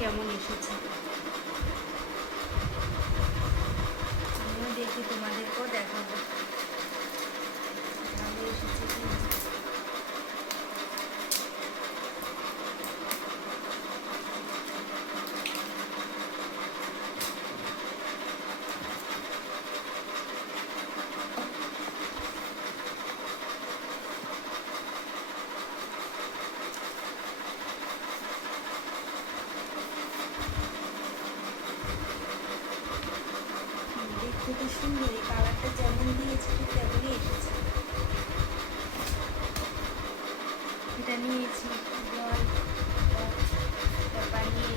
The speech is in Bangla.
কেমন এসেছে। আমিও দেখি, তোমাদেরকেও দেখাবো ভালো এসেছে কি না। দেখতে তো সুন্দর, এই কালারটা যেমন দিয়েছে ঠিক তেমনই এসেছে। এটা নিয়েছি জল, বানিয়ে